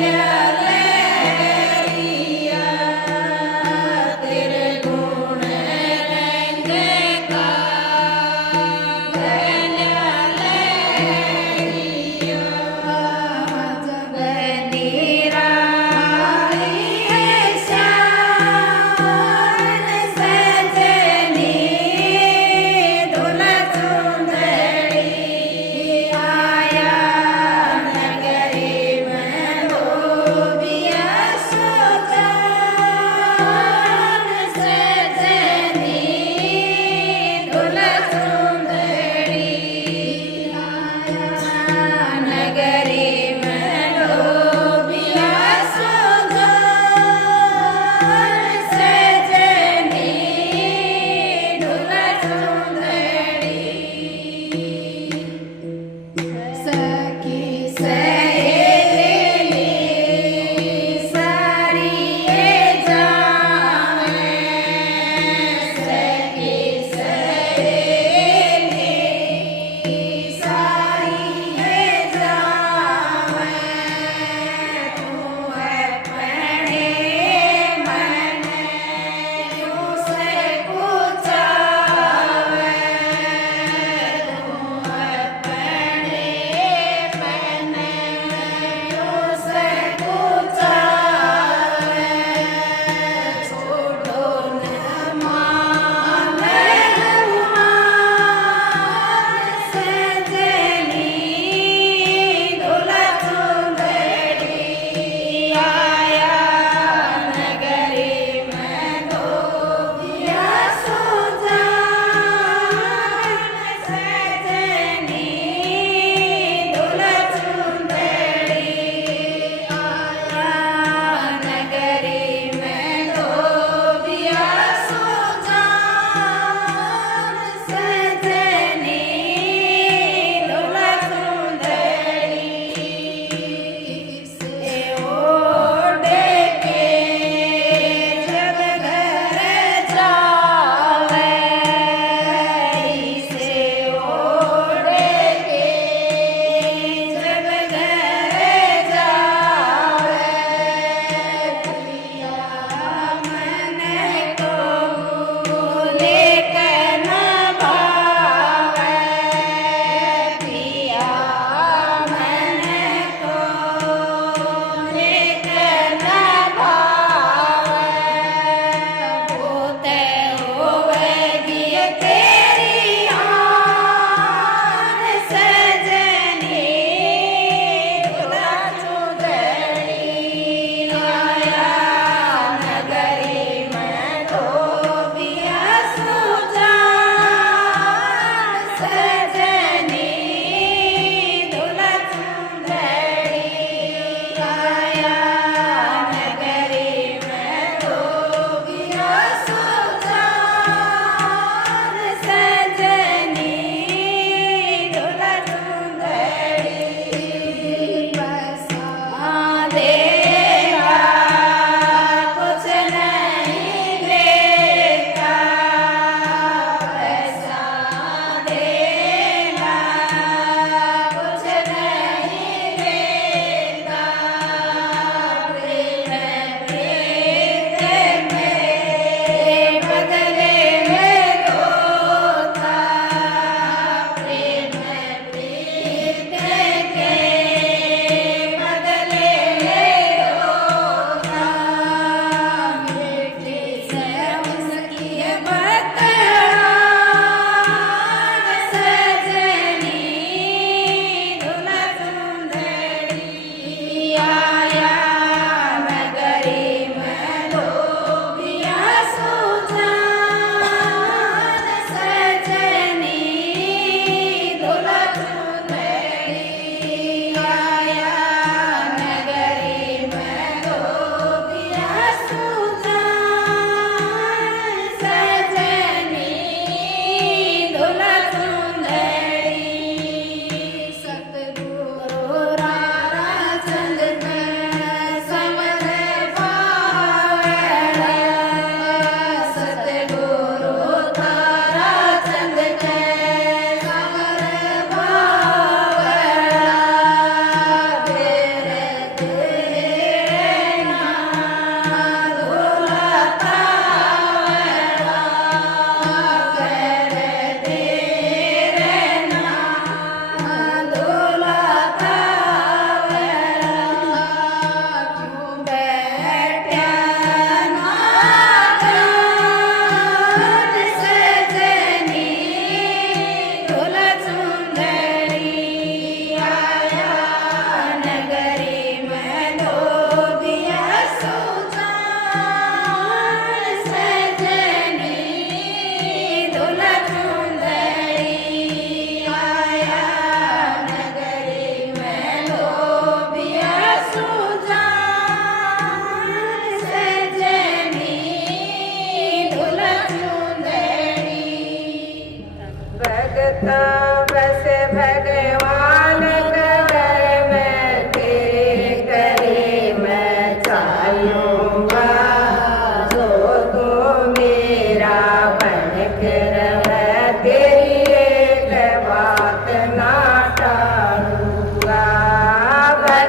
आया नगरी में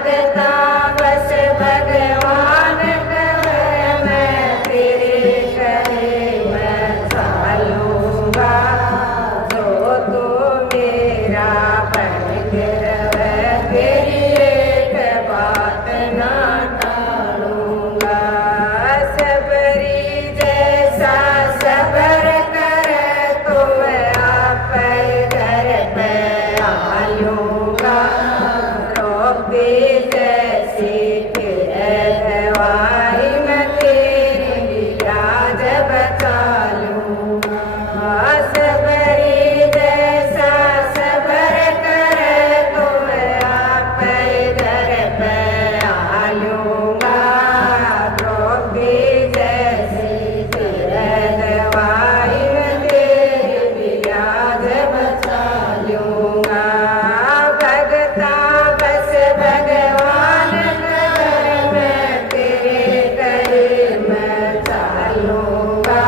भगता बस भगवान कहे मैं तेरे कहे मैं चालूंगा जो तू मेरा बन के रहे तेरी एक बात ना टालूंगा सबरी जैसा सबर करे तो मैं आप घर पे आलूंगा रोपी जैसी फिर हवाई मैं तेरी लिया जब चालूंगा सबरी जैसा सबर करे तो मैं आप घर पे आलूंगा रोपी जैसी फिर हवाई मैं तेरी लिया जब चालूंगा भगता बस भगवान कहे मैं तेरे कहे मैं चालूंगा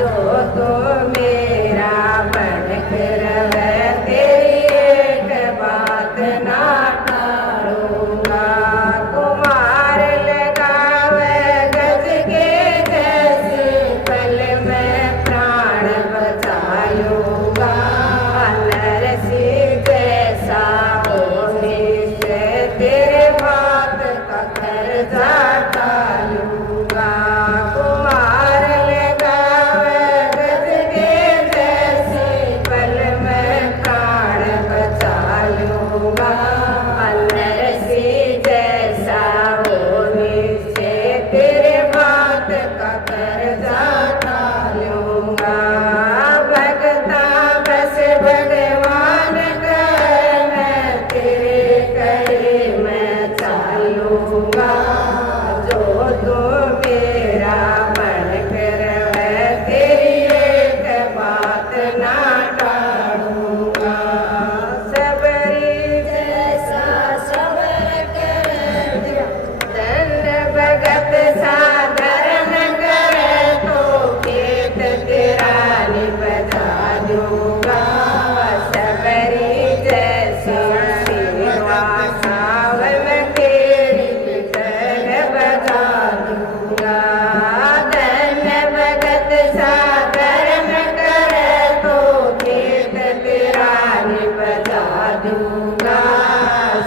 जो तो मेरा बन के रहे तेरी एक बात ना टालूंगा कुमार लगावे गज के जैसे पल में प्राण बचालूंगा नरसी जैसा होने से तेरे बात का खर्चा टालूंगा कुमार लगावे गज के जैसे पल में प्राण बचालूंगा नरसी जैसा होने से तेरे बात का खर्चा टालूंगा भगता बस भगवान कहे मैं तेरे कहे मैं चालूंगा जो तू मेरा बन के रहे तेरी एक बात ना टालूंगा सबरी जैसा सबर करे दंड भगत साधन करे तो खेत तेरा निपजा दूंगा सबरी जैसी सेवा सावन तेरी पिटन बजा दूंगा धन्य भगत साधन करे तो खेत तेरा निपजा दूंगा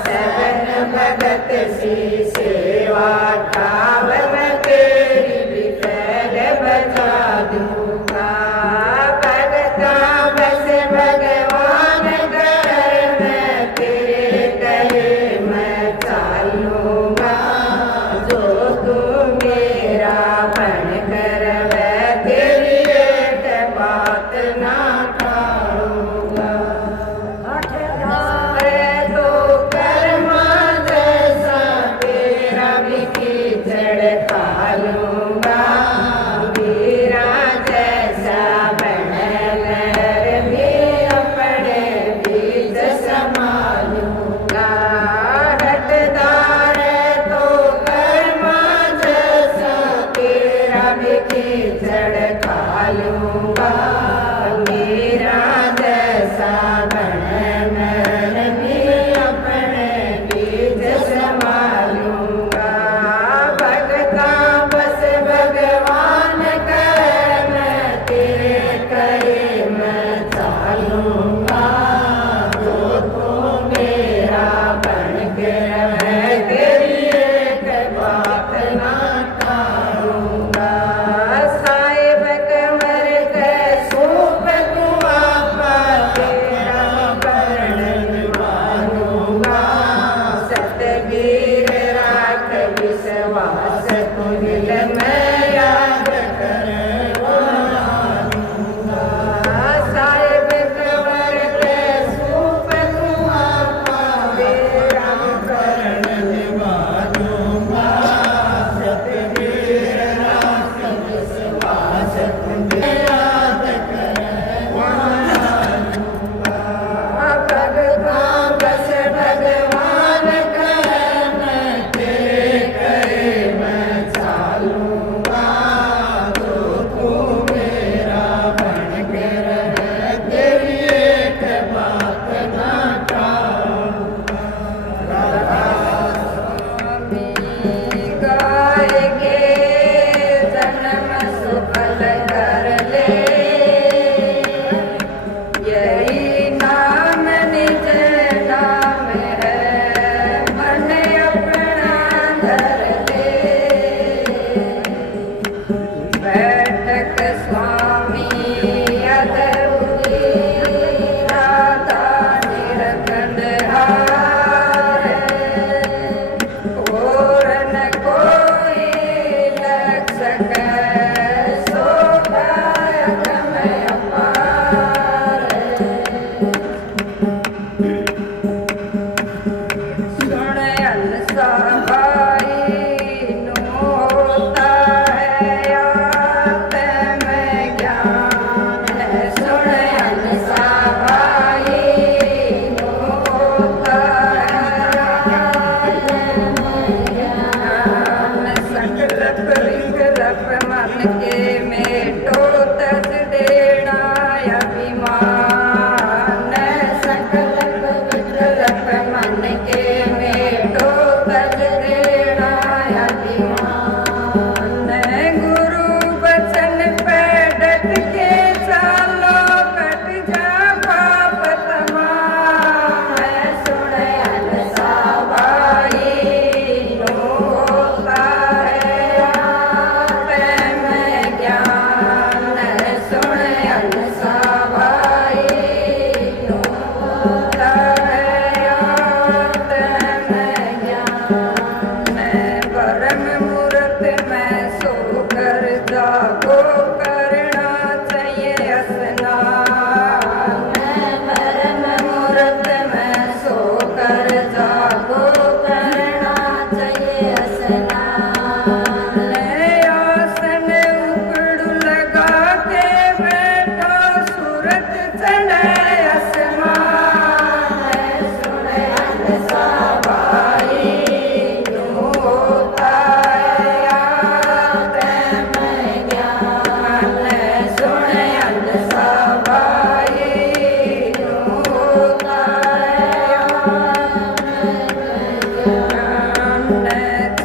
सबन भगत सी सेवा कावन तेरी पिटन बजा दूंगा भगता बस भगवान कहे मैं तेरे कहे मैं चालूंगा जो तू मेरा बन कर रहे तेरी एक बात ना टालूंगा अरे तो कर्मा जैसा तेरा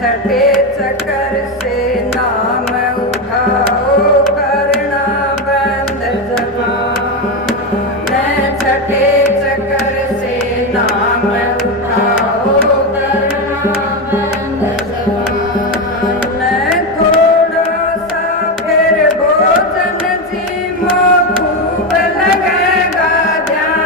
छठे चक्कर से नाम उठाओ करना बंद जबान। छठे चक्कर से नाम उठाओ करना बंद जबान। थोड़ा सा फिर भोजन जी मो खूब लगेगा ध्यान।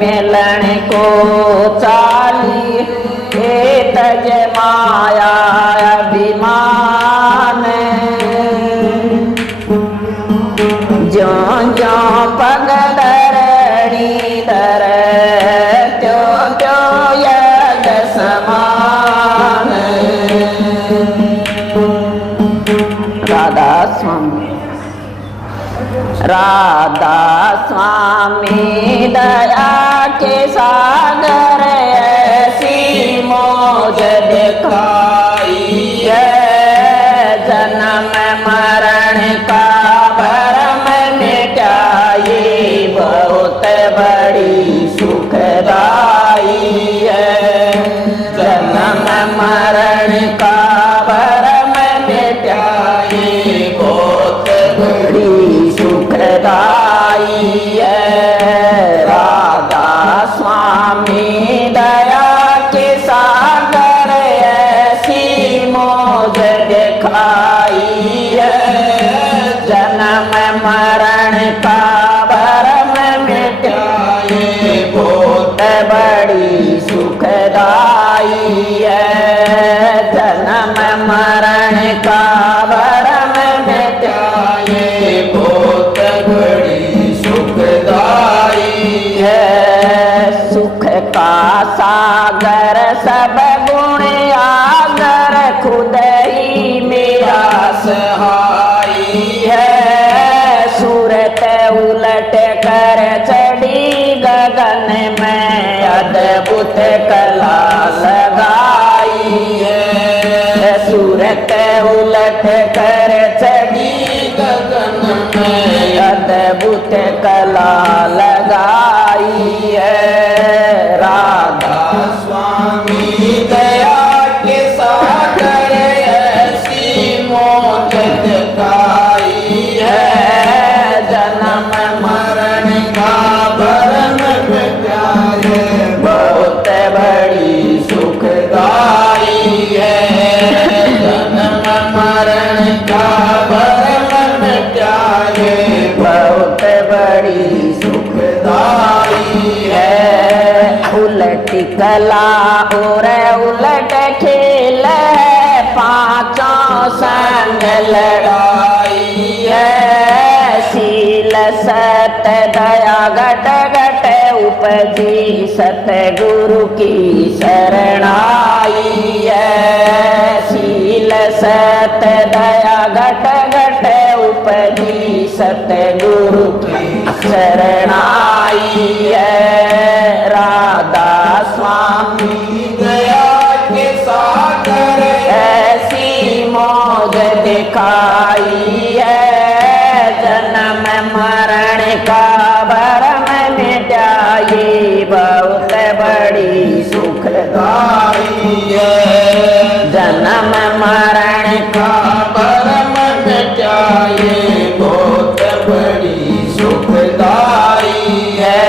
मिलन को चाली तज माया अभिमान। जो जो पग धरणी धर त्यो त्यो यद समान। राधा स्वामी दया के सागर ऐसी मौज दिखाई है। जन्म मरण का भरम मिटाई बहुत बड़ी सुखदाई है। जन्म मरण का भरम मिटाई बहुत बड़ी सुखदाई है। राधा स्वामी दया के सागर ऐसी मौज दिखाई है। जन्म मरण का भरम मिटाए बहुत बड़ी सुखदाई है। जन्म मरण का भरम मिटाए बहुत बड़ी सुखदाई है। सुख का सागर सब गुण आगर खुद ही मेरा सहाई है। सूरत उलट कर चढ़ी गगन में अद्भुत कला लगाई है। सूरत उलट कर चढ़ी गगन में अद्भुत कला लगाई है। उलट कला और उलट खेल है, पांचों संग लड़ाई है। शील सत दया घट घट उपजी, सतगुरु की शरणाई है। शील सत दया घट घट उपजी, सतगुरु की शरणाई है। राधा स्वामी दया के सागर ऐसी मौज दिखाई है। जन्म मरण का भरम मिटाई, बहुत बड़ी सुखदाई है। जन्म मरण का परम मिटाए, बहुत बड़ी सुखदाई है।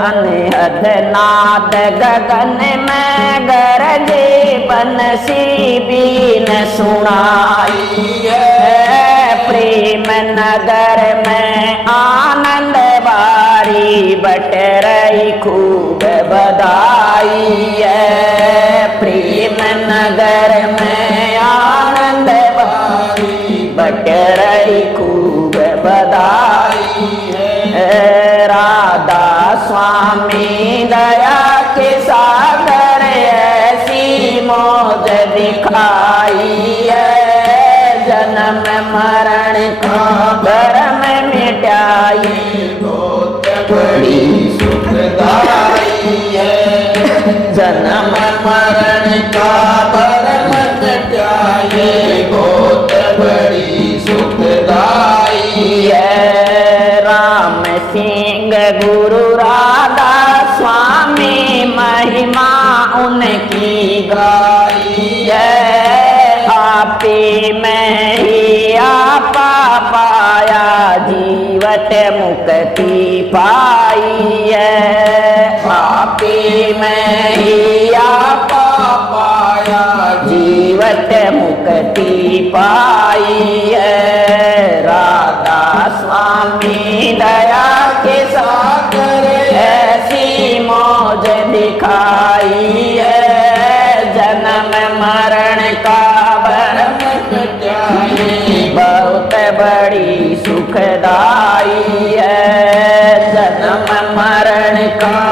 अनहद नाद गगन में गरजे, बंसी बीन सुनाई है। प्रेम नगर में आनंद बारी, बट रही खूब बधाई है। प्रेम नगर में आनंद बारी, बट रही खूब बधाई है। राधा स्वामी दया के सागर ऐसी मौज दिखाई है। जन्म मरण का भरम मिटाई, बहुत बड़ी सुखदाई है। जन्म मरण का परम मिटाए, बहुत बड़ी सुखदाई है। राम सिंह गुरु राधा स्वामी, महिमा उनकी गाई है। आपे में ही आपा पाया, जीवत मुक्ति पाई है। आपे में ही आपा पाया, जीवत मुक्ति पाई है। राधा स्वामी दया के सागर ऐसी मौज दिखाई है। जन्म मरण का भरम मिटाई, बहुत बड़ी सुखदाई है। जन्म मरण का